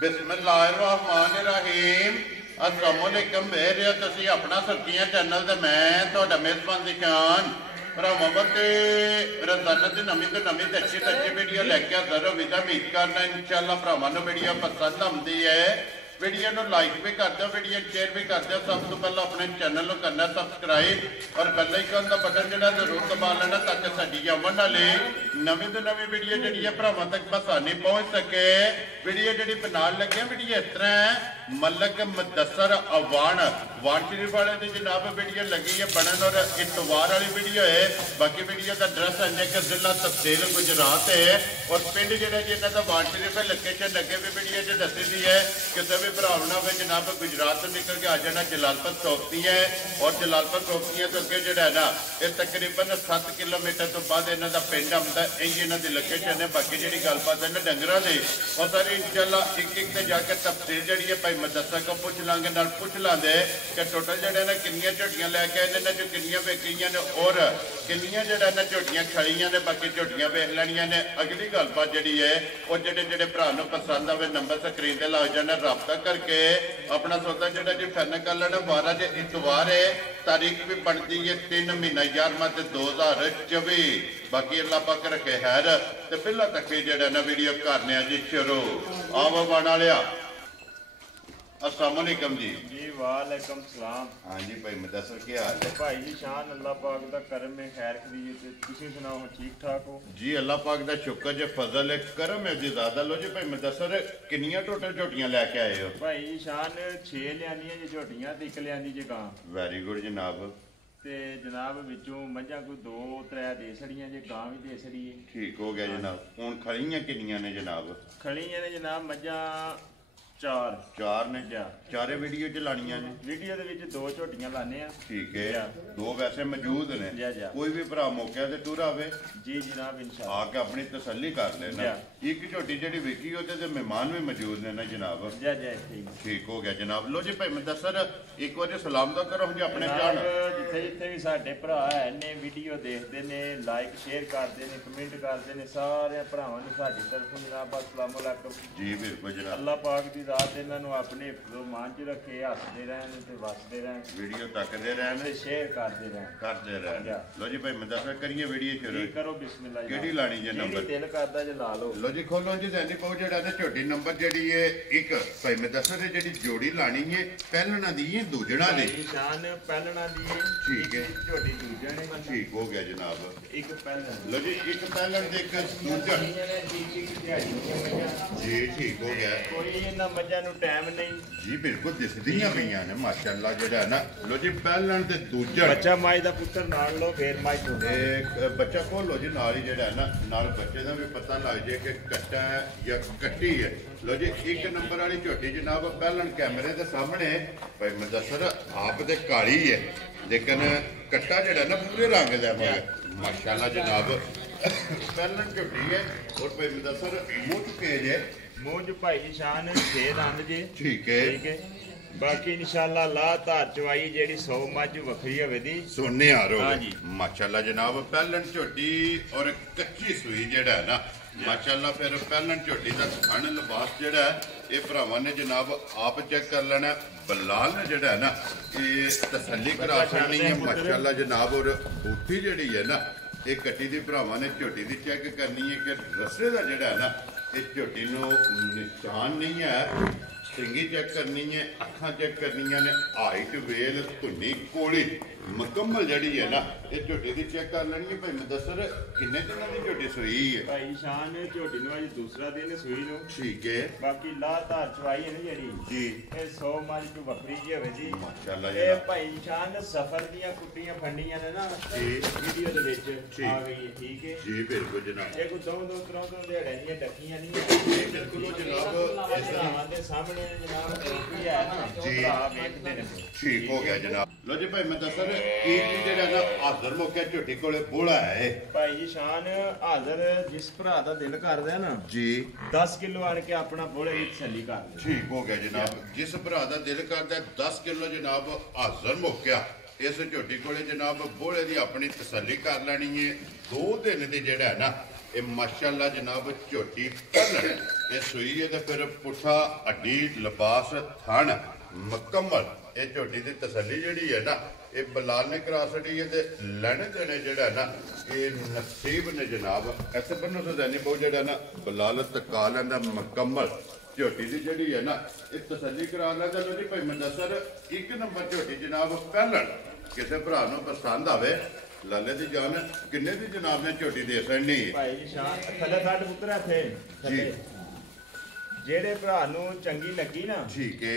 बिस्मिल्लाहिर्रहमानिर्रहीम। अस्सलाम वालेकुम। मेरे तुसी अपना सुर्खियां चैनल ते मैं तुहाडा मेज़बान दिशान भरावां बंदे रोजाना दी नवीं तो नवीं अच्छी तो अच्छी वीडियो लैके हाज़र होवी दा उम्मीद करना इंशाअल्लाह भरावां नूं वीडियो पसंद आउंदी है। वीडियो को लाइक भी कर दो, वीडियो शेयर भी कर दो। सब तो पहले अपने चैनल को करना सब्सक्राइब और बेल आइकन का बटन जो जरूर दबा लेना ताकि साडी आवन वाली नवीं तो नवीं वीडियो जी भरावां तक आसानी पहुँच सके। वीडियो जी बनाने लगे वीडियो इस तरह है, मलक मुदस्सर अवान वान शरीफ वाले की जनाब वीडियो लगी है बनन और इतवार वाली वीडियो है। बाकी वीडियो का एड्रैस है कि जिला तहसील गुजरात है और पिंड जो जिन्हों का वान शरीफ लोकेशन लगे भी वीडियो च दसी दी है। किसी भी भरा हो जनाब गुजरात तो निकल के आ जाना जलालपुर चौकती है और जलालपुर चौकतियां तो अगे जोड़ा है ना ये तकरीबन 7 किलोमीटर तो बाद इन्हों का पिंड आता है। इन्हों की लोकेशन है। बाकी जी गलबात है ना डंगरों की और सारी इंशाल्लाह एक एक से जाकर तफसील जी है भाई मदरसा को पूछ लाँगे नाल पूछ लाँगे कि टोटल जो ना किनिया झोटियां लैके आए ने जो किनिया वेकियां ने और किनिया जो ना झोटियां खड़ियां ने। बाकी झोटियां वेख लैनियां ने। अगली गलबात जी है और जोड़े भरा पसंद आए नंबर स्क्रीन से लग जाना रबता करके अपना सौदा जो जी फाइनल कर लेना। 12 जो इतवार है, तारीख भी बनती है 3 महीना 11वां 2024। बाकी अल्लाह पाक रखे हैर तो पहला तक भी जो ना वीडियो करने जी शुरू। आओ बना लिया। अस्सलाम वालेकुम जी। जी वालेकुम सलाम। हाँ जी भाई मुदस्सर क्या हाल है? भाई जी शान अल्लाह पाक दा करम में खैर खरीद तुसी सुनाओ ठीक ठाक हो? जी अल्लाह पाक दा शुक्र जे फजल है करम है जी ज़्यादा। लो जी भाई मुदस्सर किनिया टोटल झोटियां लेके आए हो? भाई जी शान 6 लियानियां जी झोटियां ते 1 लियानी जी गां। वेरी गुड जनाब। ते जनाब विचों मझां कोई 2-3 दे छड़ियां जे गां भी दे छड़ी है। ठीक हो गया जनाब। हुण खड़ियां किनियां ने जनाब? खड़ियां ने जनाब मझां 4 ने चारे वीडियो च लानियां ने। वीडियो दे विच 2 झोटियां लाने आ। ठीक है 2 वैसे मौजूद ने। कोई भी भरा मौके ते टुर आवे जी जनाब इंशाल्लाह आके अपनी तसल्ली कर लेना। एक झोटी जेडी विकी ओते ते मेहमान भी मौजूद ने ना जनाब। ठीक हो गया जनाब। लो जी भाई मुदस्सर एक बार सलाम तो करो जी अपने जान जिथे जिथे भी साडे भरा है ने वीडियो देखते ने लाइक शेयर करते ने कमेंट करते ने सारे भरावां नूं साडी तरफों जनाब अस्सलाम वालेकुम जी। बिल्कुल जनाब। अल्लाह पाक दी रात इन्हों अपने मान च रखे हसते रहन ते वसते रहन वीडियो तकते रहन ते शेयर करते रहन। लो जी भाई मुदस्सर करिए वीडियो शुरू करो बिस्मिल्लाह। केड़ी लानी जे नंबर दिल करदा जे ला लो। लो जी खोलो जी दैनी पाओ जेड़ा ना छोटी नंबर जेड़ी है एक भाई मुदस्सर ने जेड़ी जोड़ी लानी है पहलना दी है दूजणा दी निशान पहलना दी है। ठीक है छोटी दूजण है। ठीक हो गया जनाब। एक पहलन लो जी एक पहलन ते एक दूजण जी। ठीक हो गया। कोई इन्ना मज्जां नूं टाइम नहीं जी बिल्कुल दिसदियां पईयां ने माशाअल्लाह जेड़ा ना। लो जी पहलन ते दूजण बच्चा माई दा पुत्तर नाल लो फिर माई तो एक बच्चा खोलो जी नाल ही जेड़ा ना नाल बच्चे दा भी पता लग जाए कि कट्टा है या कट्टी है। लो जी एक नंबर वाली झोटी जनाब पहलन कैमरे के सामने भाई मुदस्सर आप ते काली है लेकिन कट्टा जेड़ा ना पूरे रंग दा है माशाअल्लाह जनाब। पहलन झोटी है और भाई मुदस्सर मुंह के जे मूंज भाई निशान 6 दंद जे। ठीक है। ठीक है बाकी इंशाल्लाह ला धार चवाई जेड़ी 100 मझ वखरी होवे दी सोने आ रो। हां जी माशाअल्लाह जनाब। पहलन झोटी और कच्ची सुई जेड़ा है ना माशाअल्लाह। फिर पहलन झोटी का थन लिबास जेड़ा है ये भरावां ने जनाब आप चेक कर लेना। बलाल ने जेड़ा है ना ये तसल्ली करा छड़नी है माशाअल्लाह जनाब। और बूटी जेड़ी है ना ये कट्टी दी भरावां ने झोटी दी चेक करनी है कि रस्से का जेड़ा है ना इस झोटी नूं निशान नहीं है। सिंगी चेक करनी है, अखा चेक करनी ने, हाइट वेल धुनी कोली मुकम्मल जड़ी है ना ये झोटी की चेक कर लेनी है। भाई मुदस्सर किन्ने दिनों की झोटी सूई है? भाई शान झोटी नु अज दूसरा दिन सूई नु। ठीक है। बाकी ला धार चवाई है ना जड़ी जी ये 100 मझ तो वखरी जी होवे जी माशाअल्लाह। ये भाई शान सफर दियां कुट्टियां फंडियां ने ना जी वीडियो दे विच आ गई है। ठीक है जी बिल्कुल जनाब। ये को दो दिहाड़े दी डकियां नहीं है बिल्कुल जनाब। इस तरह दे सामने जनाब टोपी है ना जी आप देखते ने। ठीक हो गया जनाब। लो जी भाई मुदस्सर एक जेड़ा ना हाज़र मौके झोटी कोले बोला है भाई जी शान हाज़र जिस भरा दा दिल करदा है ना जी 10 किलो आन के अपना बोले की तसल्ली कर ले। ठीक हो गया जनाब। जिस भरा दा दिल करदा 10 किलो जनाब हाज़र मौके इस झोटी कोले जनाब बोले दी अपनी तसल्ली कर लेनी है। 2 दिन दी जेड़ा है ना ये माशाअल्लाह जनाब झोटी पहलन ये सुई है तो फिर पुठा हड्डी लिबास थन मुकम्मल ये झोटी की तसली जी है ना ये बलाल ने करा छड़ी है लैने देने जड़ा ना ये नसीब ने जनाब ऐसे बनो सदैनी बहु जड़ा ना बलाल तका लेंदा मुकम्मल झोटी की जी है ना ये तसली करा लेंदा लो जी भाई मुदस्सर एक नंबर झोटी जनाब पहलन किसी भरा पसंद आवे लाले दी जान किन्ने दी जनाब ने झोटी दे सकनी भाई निशान थले साड पुत्रा थे जी जेड़े भरा नु चंगी लगी ना ठीक है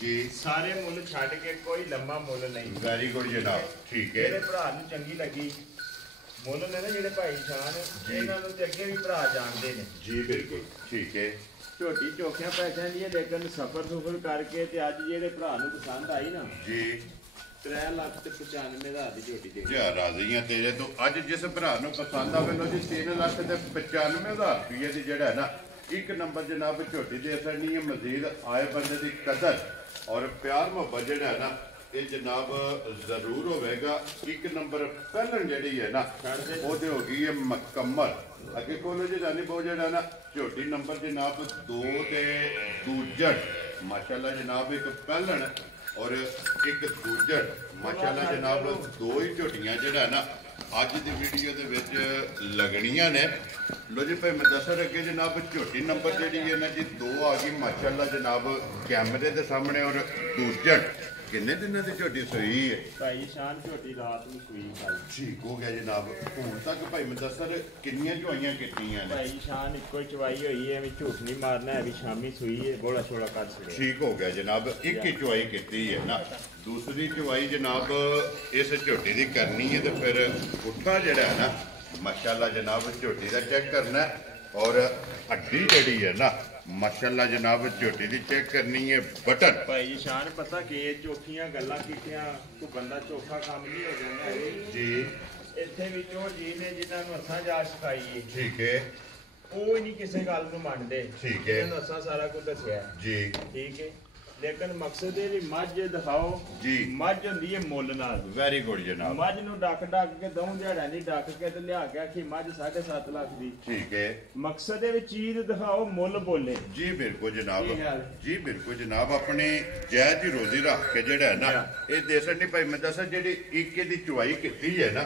जी सारे मुल छड़ के कोई लंबा मुल नहीं वेरी गुड जनाब ठीक है जेड़े भरा नु चंगी लगी मुल ने ना जेड़े भाई निशान इन्हां नु ते अगे भी भरा जानदे ने जी बिल्कुल ठीक है झोटी चौखियां पैसियां दी लेकिन सफर सुफर करके ते अज जेड़े भरा नु पसंद आई ना जी 3,95,000 राजी हाँ तेरे तो अज जिस भरा पसंद आवे लो जी 3,95,000 रुपये की जड़ा है ना एक नंबर जनाब झोटी दे सकनी है मजीद आए बंदे की कदर और प्यार मोहब्बत जड़ा है ना ये जनाब जरूर होगा एक नंबर पहलन जी है ना वो हो गई है मुकम्मल अगे बोलो जी रानी बहु जड़ा ना झोटी नंबर जनाब 2 ते दूजड़ माशाल्लाह जनाब एक पहलन और एक दूजड़ माशाल्लाह जनाब दो ही झोटियां जड़ा ना अज की वीडियो के विच लगनियां ने लो जी भाई मुदस्सर अगे जनाब झोटी नंबर जी है ना जी 2 आ गई माशाल्लाह जनाब कैमरे के सामने और दूजड़ किन्ने दिनों की झोटी सुई है भाई शान झोटी रात में सुई ठीक हो गया जनाब हुण तक भाई मुदस्सर कितनियां चवाइयां कीतियां ने भाई शान इको चवाई हुई है मैं झूठ नहीं मारना है भी शामी सुई है बोला छोड़ा कर छड़े ठीक हो गया जनाब एक ही चवाई की है ना दूसरी चवाई जनाब इस झोटी की करनी है तो फिर पुठा जड़ा है ना माशाल्लाह जनाब झोटी का चेक करना है और हड्डी जड़ी है ना माशाल्लाह जनाब झोटी की चेक करनी है बटन भाई शान पता कि चौखियां गल्लां कीतियां कोई बंदा चौखा काम नहीं हो जाता जी इत्थे विचों जी ने जिन्हां नूं असां जा सिखाई है ठीक है ਉਹ ਨਹੀਂ ਕਿਸੇ ਗੱਲ ਨੂੰ ਮੰਨਦੇ ठीक है ਇਹਨਾਂ ਅਸਾਂ ਸਾਰਾ ਕੁਝ ਦੱਸਿਆ जी ਠੀਕ ਹੈ लेकिन मकसद है भी मझ दिखाओ जी मझ होंदी है मुल नाल वेरी गुड जनाब मझ नु डक के दऊं दिहाड़ा नहीं डक के ते लिया के आखी मझ 7.5 लाख दी ठीक है मकसद है चीज दिखाओ मुल बोले जी बिल्कुल जनाब जी बिल्कुल जनाब अपने जायज ही रोजी रख के जेड़ा है ना ये देसन नहीं भाई मुदस्सर जेडी एक दी चवाई कीती है ना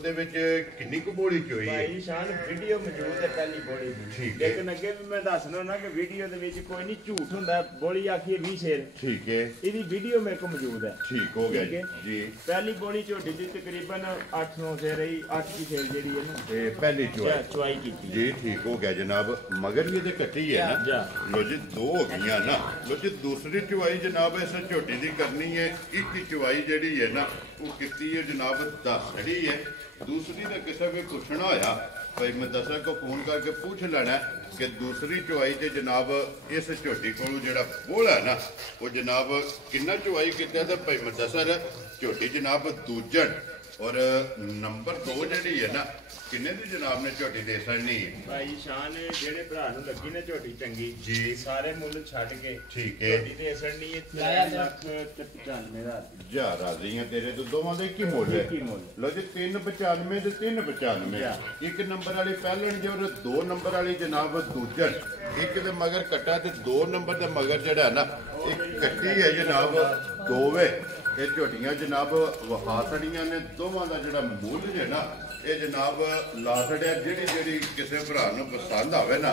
ओदे विच किन्नी कुछ बोली चोई है भाई शान वीडियो मौजूद है पहली बोली दी लेकिन अगे भी मैं दसना ना कि वीडियो दे विच कोई नहीं झूठ हुंदा बोली आखी 20 ठीक है ਇਹਦੀ ਵੀਡੀਓ ਮੇਰੇ ਕੋਲ ਮੌਜੂਦ ਹੈ ठीक हो गया जी ਪਹਿਲੀ ਬੋਲੀ ਝੋਟੀ ਦੀ ਤਕਰੀਬਨ 8-9 ਸੇ ਰਹੀ 8 की सेल ਜਿਹੜੀ ਹੈ ਨਾ ये पहली चवाई ਚੁਆਈ ਕੀਤੀ जी ठीक हो गया जनाब मगर ये कट्टी है ना लो जी 2 हो गई ना लो जी दूसरी चवाई जनाब इस झोटी की करनी है एक चवाई जी है ना वो की है जनाब 10 खड़ी है दूसरी का किसी भी पूछना होया भाई मुदस्सर को फोन करके पूछ लेना कि दूसरी चवाई से जनाब इस झोटी को जो बोल है ना वो जनाब किन्ना चवाई किया तो भाई मुदस्सर झोटी जनाब दूजड़ और नंबर 2 जी है ना किन्ने दी जनाब ने झोटी दे सकनी भाई शान जेड़े भरा नु लगी ना झोटी चंगी जी सारे मुल छड़ के ठीक है झोटी दे सकनी है 3,95,000 जा राजी हैं तेरे तो दोवां दे की मुल है लो जी 395 ते 395 एक नंबर वाली पहलन जो 2 नंबर वाली जनाब दूजड़ एक दे मगर कट्टा ते 2 नंबर दे मगर जड़ा ना एक कट्टी है जनाब दोवे ये झोटियां जनाब वहा छड़ियां ने दोवां दा जेड़ा मुल है ना ये जनाब ला छड़िया जेड़ी जेड़ी किसी भरा नूं पसंद आवे ना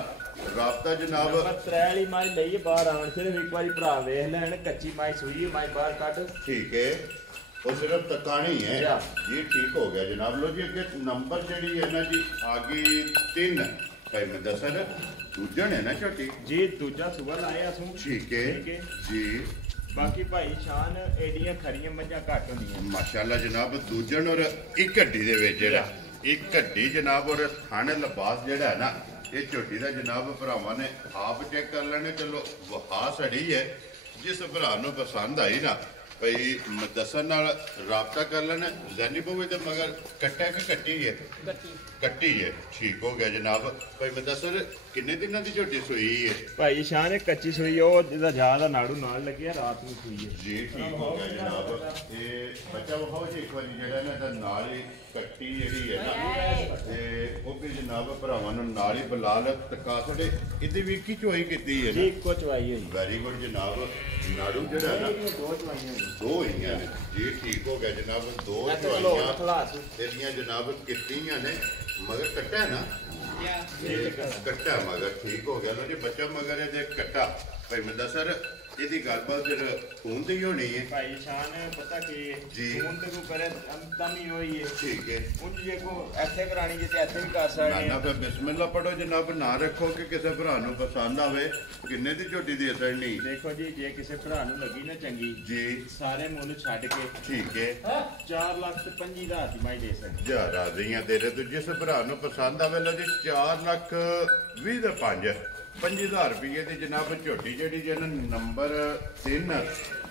राबता जनाब त्रैली माई लईए बाहर आवन सिर्फ एक बारी भरा वेख लैन कच्ची माई सुई माई बाहर कट ठीक है वो सिर्फ तकानी है जी ठीक हो गया जनाब लो जी अगे नंबर जेड़ी है ना जी आगे 3 भाई मुदस्सर दूजड़ है ना छोटी जी दूजा सुबह लाया असू ठीक है जी बाकी भाई शान एडियां खरियां मझां घट होंदियां माशाल्लाह जनाब दूजड़ और एक हड्डी दे विच जेड़ा एक हड्डी जनाब और थन लिबास जेड़ा है ना ये झोटी दा जनाब भरावां ने आप चेक कर लेने चलो वहा सड़ी है जिस भरा नूं पसंद आई ना भाई मुदस्सर नाल राबता कर लेना जैनी पवे तो मगर कट्टा कि कट्टी है कट्टी है ठीक हो गया जनाब भाई मुदस्सर किन्ने दिनों की झोटी सूई है भाई शान कच्ची सूई ओ जिदा ज्यादा नाड़ू नाल लगे रात में सूई है जी ठीक हो गया जनाब ये बच्चा वो जी एक बार जेड़ा ना दा नाल ही कट्टी जेड़ी है ना ते ओ भी जनाब भरावां नूं नाल ही बलाल टका छड़े इहदी भी की चोई कीती है जी को चवाई है वेरी गुड जनाब नाड़ू जेड़ा ना दो ही हैं जी ठीक हो गया जनाब दो चवाइयां तेरियां जनाब कितनियां ने मगर कट्टा है ना कट्टा मगर ठीक हो गया जी बच्चा मगर ये कट्टा भाई मुदस्सर ਇਹਦੀ ਗੱਲਬਾਤ ਫਿਰ ਫੋਨ ਤੇ ਹੀ ਹੋਣੀ ਹੈ ਭਾਈ ਸ਼ਾਨ ਪਤਾ ਕੀ ਜੀ ਫੋਨ ਤੇ ਕੋ ਕਰੇ ਅੰਤਮ ਹੀ ਹੋਈ ਹੈ ਠੀਕ ਹੈ ਉਂਝ ਜੇ ਕੋ ਇੱਥੇ ਕਰਾਣੀ ਜੇ ਤੇ ਇੱਥੇ ਵੀ ਕਰ ਸਕਦੇ ਨਾ ਫਿਰ ਬਿਸਮਿਲ੍ਲਾ ਪੜੋ ਜਨਾਬ ਨਾ ਰੱਖੋ ਕਿ ਕਿਸੇ ਭਰਾ ਨੂੰ ਪਸੰਦ ਆਵੇ ਕਿੰਨੇ ਦੀ ਝੋਟੀ ਦੇ ਦੇਣੀ ਦੇਖੋ ਜੀ ਜੇ ਕਿਸੇ ਭਰਾ ਨੂੰ ਲੱਗੀ ਨਾ ਚੰਗੀ ਜੀ ਸਾਰੇ ਮੁੱਲ ਛੱਡ ਕੇ ਠੀਕ ਹੈ 4,25,000 ਦੀ ਮੈਂ ਦੇ ਸਕਦਾ ਜਾ ਰਾਜ਼ੀਆਂ ਤੇਰੇ ਤੋਂ ਜਿਸ ਭਰਾ ਨੂੰ ਪਸੰਦ ਆਵੇ ਲੋ ਜੀ 4,20,000 ਦੇ 5,000 ਰੁਪਏ ਦੀ ਜਨਾਬ ਝੋਟੀ ਜਿਹੜੀ ਜਨ ਨੰਬਰ 3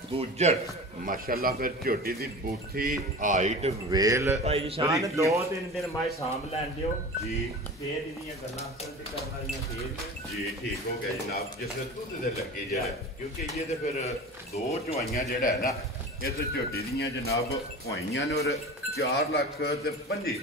ਦੂਜਰ ਮਾਸ਼ਾਅੱਲਾ ਫਿਰ ਝੋਟੀ ਦੀ ਬੂਥੀ ਹਾਈਟ ਵੇਲ ਭਾਈ ਸ਼ਾਨ 2-3 ਦਿਨ ਮੈਂ ਸਾਂਭ ਲੈਣ ਦਿਓ ਜੀ ਫੇਰ ਇਹਦੀਆਂ ਗੱਲਾਂ ਅਸਲ ਤੇ ਕਰਨ ਵਾਲੀਆਂ ਫੇਰ ਜੀ ਠੀਕ ਹੋ ਗਿਆ ਜਨਾਬ ਜਿਸ ਦੁੱਧ ਦੇ ਲੱਗੇ ਜਿਹੜਾ ਕਿਉਂਕਿ ਇਹ ਤੇ ਫਿਰ ਦੋ ਚੁਆਈਆਂ ਜਿਹੜਾ ਹੈ ਨਾ ਇਸ ਝੋਟੀ ਦੀਆਂ ਜਨਾਬ ਹੋਈਆਂ ਨੇ ਔਰ 4,25,000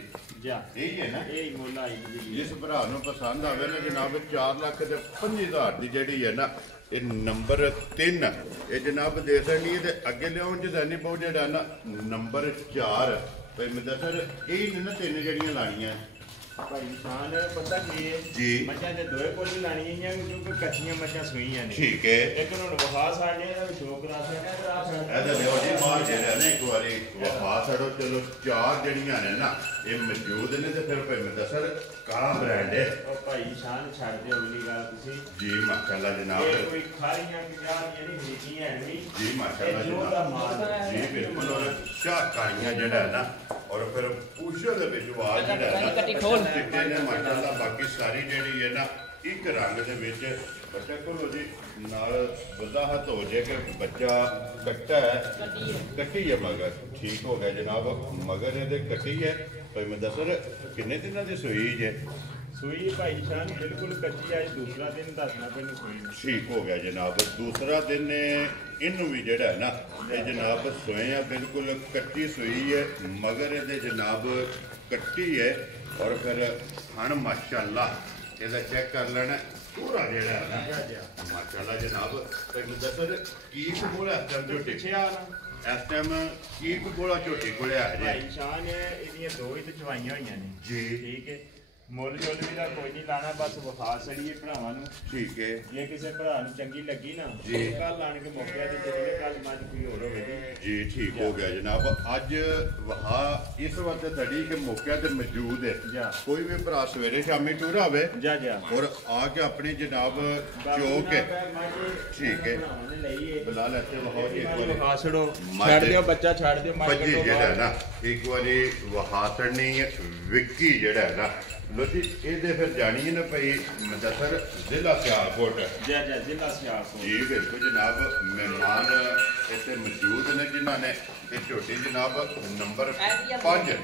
ਜਾ ਇਹ ਹੈ ਨਾ ਇਹ ਮੁੱਲ ਆਈ ਜਿਸ ਭਰਾ ਨੂੰ ਪਸੰਦ ਆਵੇ ਨਾ ਜਨਾਬ 4,25,000 ਦੀ ਜਿਹੜੀ ਹੈ ਨਾ ਇਹ ਨੰਬਰ 3 ਇਹ ਜਨਾਬ ਦੇ ਸਕਣੀ ਹੈ ਤੇ ਅੱਗੇ ਲਿਆਉਣ ਚ ਜਾਨੀ ਬਹੁਤ ਜਿਹੜਾ ਨਾ ਨੰਬਰ 4 ਭਾਈ ਮੁਦੱਸਰ ਇਹ ਨੇ ਨਾ ਤਿੰਨ ਜਿਹੜੀਆਂ ਲਾਣੀਆਂ ਭਾਈ ਸ਼ਾਨ ਪਤਾ ਕੀ ਹੈ ਜੀ ਮੱਝਾਂ ਦੇ ਦੋਏ ਕੋਲ ਲਾਣੀਆਂ ਕਿਉਂਕਿ ਕੱਚੀਆਂ ਮੱਝਾਂ ਸੂਈਆਂ ਨੇ ਠੀਕ ਹੈ ਇੱਕ ਨੂੰ ਵਹਾ ਸਾਡੇ ਦਾ ਸ਼ੌਕ ਰਾਸ ਹੈ ਇਹਦਾ ਲਿਓ ਜੀ ਮਾਰ ਜਿਹੜਾ ਨੇ ਇੱਕ ਵਾਰੀ ਵਹਾ ਛੜੋ ਚਲੋ ਚਾਰ ਜਿਹੜੀਆਂ ਨੇ ਨਾ ਇਹ ਮੌਜੂਦ ਨੇ ਤੇ ਫਿਰ ਭਾਈ ਮੁਦੱਸਰ ਕਾਲਾ ਬ੍ਰਾਂਡ ਹੈ ਉਹ ਭਾਈ ਸ਼ਾਨ ਛੱਡ ਦਿਓ ਅਗਲੀ ਗੱਲ ਤੁਸੀਂ ਜੀ ਮਾਸ਼ਾਅੱਲਾ ਜਨਾਬ ਇਹ ਕੋਈ ਖਾਰੀਆਂ ਕਿਆਂ ਜਿਹੜੀ ਨੀਤੀ ਹੈ ਨਹੀਂ ਜੀ ਮਾਸ਼ਾਅੱਲਾ ਜਨਾਬ ਜੀ ਬਿਲਕੁਲ ਔਰ ਸ਼ਾਹਕਾਰੀਆਂ ਜਿਹੜਾ ਹੈ ਨਾ ਔਰ ਫਿਰ ਪੂਛੋ ਦੇ ਵਿੱਚ ਵਾਲ ਜਿਹੜਾ ਹੈ ਨਾ ਚਿੱਟੇ ਨੇ ਮਾਸ਼ਾਅੱਲਾ ਬਾਕੀ ਸਾਰੀ ਜਿਹੜੀ ਹੈ ਨਾ ਇੱਕ ਰੰਗ ਦੇ ਵਿੱਚ ਬੱਚਾ ਕੋਲ ਜੀ ਨਾਲ ਵਜ਼ਾਹਤ ਹੋ ਜਾਏ ਕਿ ਬੱਚਾ ਕੱਟਾ ਹੈ ਕੱਟੀ ਹੈ ਮਗਰ ਠੀਕ ਹੋ ਗਿਆ ਜਨਾਬ ਮਗਰ ਇਹਦੇ ਕੱਟੀ ਹੈ ਭਾਈ ਮੁਦੱਸਰ ਕਿੰਨੇ ਦਿਨਾਂ ਦੀ ਸੂਈ ਜੇ ਸੂਈ ਭਾਈ ਸ਼ਾਨ ਬਿਲਕੁਲ ਕੱਚੀ ਹੈ ਦੂਸਰਾ ਦਿਨ ਦੱਸਣਾ ਪੈਨੂੰ ਸੂਈ ਠੀਕ ਹੋ ਗਿਆ ਜਨਾਬ ਦੂਸਰਾ ਦਿਨ ਇਹਨੂੰ ਵੀ ਜਿਹੜਾ ਹੈ ਨਾ ਇਹ ਜਨਾਬ ਸੋਏ ਆ ਬਿਲਕੁਲ ਕੱਟੀ ਸੂਈ ਹੈ ਮਗਰ ਇਹਦੇ ਜਨਾਬ ਕੱਟੀ ਹੈ ਔਰ ਫਿਰ ਹਣ ਮਾਸ਼ਾਅੱਲਾ ਇਹਦਾ ਚੈੱਕ ਕਰ ਲੈਣਾ ਪੂਰਾ ਜਿਹੜਾ ਹੈ ਨਾ ਮਾਸ਼ਾਅੱਲਾ ਜਨਾਬ ਤੇ ਮੁਦੱਸਰ ਕੀ ਕਬੂਲ ਹੈ ਟਾਈਮ ਝੋਟੀ ਪਿੱਛੇ ਆ ਇਸ ਟਾਈਮ ਕੀ ਕਬੂਲਾ ਝੋਟੀ ਕੋਲੇ ਆ ਜੇ ਭਾਈ ਸ਼ਾਨ ਇਹਦੀਆਂ ਦੋ ਹੀ ਤੇ ਚਵਾਈਆਂ ਹੋਈਆਂ ਨੇ ਜੀ ਠੀਕ ਹੈ ਮੁੱਲ ਜੁੱਲ ਵੀ ਦਾ ਕੋਈ ਨਹੀਂ ਲਾਣਾ ਬਸ ਵਿਖਾ ਸੜੀਏ ਭਰਾਵਾਂ ਨੂੰ ਠੀਕ ਹੈ ਜੇ ਕਿਸੇ ਭਰਾ ਨੂੰ ਚੰਗੀ ਲੱਗੀ ਨਾ ਜੀ ਕੱਲ ਆਣ ਕੇ ਮੌਕੇ ਤੇ ਚੱਲੇ ਕੱਲ ਮੱਝ ਕੋਈ ਹੋਰ ਹੋਵੇ ਜੀ ਠੀਕ ਹੋ ਗਿਆ ਜਨਾਬ ਅੱਜ ਵਹਾ ਇਸ ਵਕਤ ਤੁਹਾਡੀ ਕਿ ਮੌਕੇ ਤੇ ਮੌਜੂਦ ਹੈ ਕੋਈ ਵੀ ਭਰਾ ਸਵੇਰੇ ਸ਼ਾਮੀ ਟੂਰ ਆਵੇ ਜਾ ਔਰ ਆ ਕੇ ਆਪਣੀ ਜਨਾਬ ਚੋਕ ਹੈ ਠੀਕ ਹੈ ਬਲਾਲ ਇੱਥੇ ਵਹਾਓ ਜੀ ਇੱਕ ਵਾਰੀ ਵਹਾ ਛੜੋ ਛੱਡ ਦਿਓ ਬੱਚਾ ਛੱਡ ਦਿਓ ਮੱਝ ਭੱਜੀ ਜਿਹੜਾ ਨਾ ਇੱਕ ਵਾਰੀ ਵਹਾ ਛੜਨੀ ਵਿੱਕੀ ਜਿਹੜਾ ਹੈ ਨਾ ਲੋ ਜੀ ਇਹਦੇ ਫਿਰ ਜਾਣੀ ਹੈ ਨਾ ਭਾਈ ਮੁਦੱਸਰ ਜ਼ਿਲ੍ਹਾ ਸਿਆਲਕੋਟ ਜ਼ਿਲ੍ਹਾ ਸਿਆਲਕੋਟ ਜੀ ਬਿਲਕੁਲ ਜਨਾਬ ਮਹਿਮਾਨ ਇੱਥੇ ਮੌਜੂਦ ਨੇ ਜਿਨ੍ਹਾਂ ਨੇ ਇਹ ਝੋਟੀ ਜਨਾਬ ਨੰਬਰ 5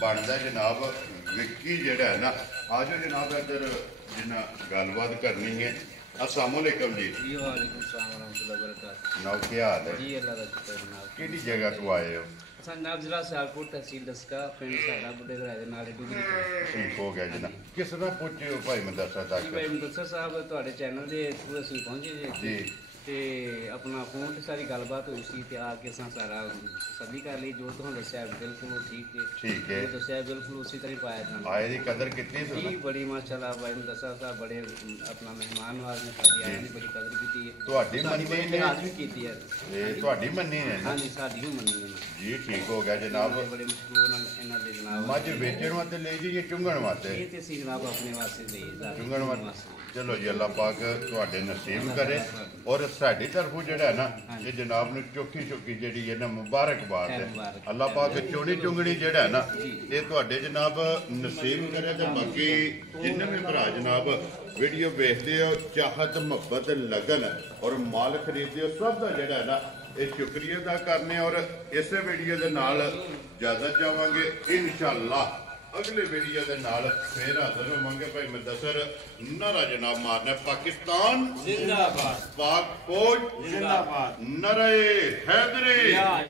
ਬਣਦਾ ਜਨਾਬ ਵਿੱਕੀ ਜਿਹੜਾ ਹੈ ਨਾ ਆਜੋ ਜਨਾਬ ਇੱਧਰ ਜਿੰਨਾ ਗੱਲਬਾਤ ਕਰਨੀ ਹੈ अस्सलाम वालेकुम जी वालेकुम सलाम रहमतुल्लाहि व बरकातहू नाव क्या हाल है जी अल्लाह का शुक्र जनाब किहड़ी जगह तो आए हो जनाब जिला सियालकोट तहसील दसका पिंड साडा बुढ़े घराए दे नाले डुगरी तो ठीक हो गया जनाब किस तरह पहुंचे हो भाई मुदस्सर तक जी भाई मुदस्सर साहब ਤੁਹਾਡੇ ਚੈਨਲ ਦੇ ਥਰੂ ਅਸੀਂ ਪਹੁੰਚੇ जी ਤੇ ਆਪਣਾ ਫੋਨ ਤੇ ਸਾਰੀ ਗੱਲਬਾਤ ਹੋਈ ਸੀ ਤੇ ਆ ਕੇ ਸਾਂ ਸਾਰਾ ਤਸੱਲੀ ਕਰ ਲਈ ਜੋ ਤੁਹਾਨੂੰ ਦੱਸਿਆ ਬਿਲਕੁਲ ਠੀਕ ਹੈ ਜੋ ਦੱਸਿਆ ਬਿਲਕੁਲ ਉਸੇ ਤਰ੍ਹਾਂ ਹੀ ਪਾਇਆ ਜਾਣਾ ਆਏ ਦੀ ਕਦਰ ਕੀਤੀ ਜੀ ਸੀ ਬੜੀ ਮਾਸ਼ਾਅੱਲਾ ਭਾਈ ਮੁਦੱਸਰ ਸਾਹਿਬ ਬੜੇ ਆਪਣਾ ਮਹਿਮਾਨ ਨਵਾਜ਼ ਨੇ ਸਾਡੀ ਆਇਆਂ ਦੀ ਬੜੀ ਕਦਰ ਕੀਤੀ ਹੈ ਤੁਹਾਡੀ ਮੰਨੀ ਨੇ ਆਦਮੀ ਕੀਤੀ ਹੈ ਇਹ ਤੁਹਾਡੀ ਮੰਨੀ ਨੇ ਨਾ ਹਾਂਜੀ ਸਾਡੀ ਵੀ ਮੰਨੀ ਹੈ ਜੀ ਠੀਕ ਹੋ ਗਿਆ ਜਨਾਬ ਬੜੇ ਮਸ਼ਹੂਰ ਹਨ ਇਹਨਾਂ ਦੇ ਜਨਾਬ ਮੱਝ ਵੇਚਣ ਵਾਸਤੇ ਲਈ ਜੀ ਇਹ ਚੁੰਗਣ ਵਾਸਤੇ ਇਹ ਤੇ ਸੀ ਜਨਾਬ ਆਪਣੇ ਵਾਸਤੇ ਲਈ ਚੁੰਗਣ ਵਾਸਤੇ ਚਲੋ ਜੀ ਅੱਲਾਹ ਪਾਕ ਤੁਹਾਡੇ ਨਸੀਬ ਕਰੇ ਔਰ ਸਾਡੀ ਤਰਫੋਂ ਜਿਹੜਾ ਨਾ ਇਹ ਜਨਾਬ ਨੂੰ ਚੋਖੀ ਜਿਹੜੀ ਹੈ ਨਾ ਮੁਬਾਰਕਬਾਦ ਹੈ ਅੱਲਾਹ ਪਾਕ ਚੋਣੀ ਚੁੰਗਣੀ ਜਿਹੜਾ ਨਾ ਇਹ ਤੁਹਾਡੇ ਜਨਾਬ ਨਸੀਬ ਕਰੇ ਤੇ ਬਾਕੀ ਜਿੰਨੇ ਵੀ ਭਰਾ ਜਨਾਬ ਵੀਡੀਓ ਵੇਖਦੇ ਹੋ ਚਾਹਤ ਮੁਹੱਬਤ ਲਗਨ ਔਰ ਮਾਲ ਖਰੀਦਦੇ ਹੋ ਸਭ ਦਾ ਜਿਹੜਾ ਨਾ ਇਹ ਸ਼ੁਕਰੀਆ ਅਦਾ ਕਰਨੇ ਔਰ ਇਸੇ ਵੀਡੀਓ ਦੇ ਨਾਲ ਇਜਾਜ਼ਤ ਚਾਹਾਂਗੇ। ਇਨਸ਼ਾਅੱਲਾ ਅਗਲੇ ਵੀਡੀਓ ਦੇ ਨਾਲ ਫੇਰ ਹਾਜ਼ਰ ਹੋਵਾਂਗੇ। ਭਾਈ ਮੁਦੱਸਰ ਨਾਰਾ ਜਨਾਬ ਮਾਰਨਾ। ਪਾਕਿਸਤਾਨ जिंदाबाद, पाक फौज जिंदाबाद, नारे हैदरी।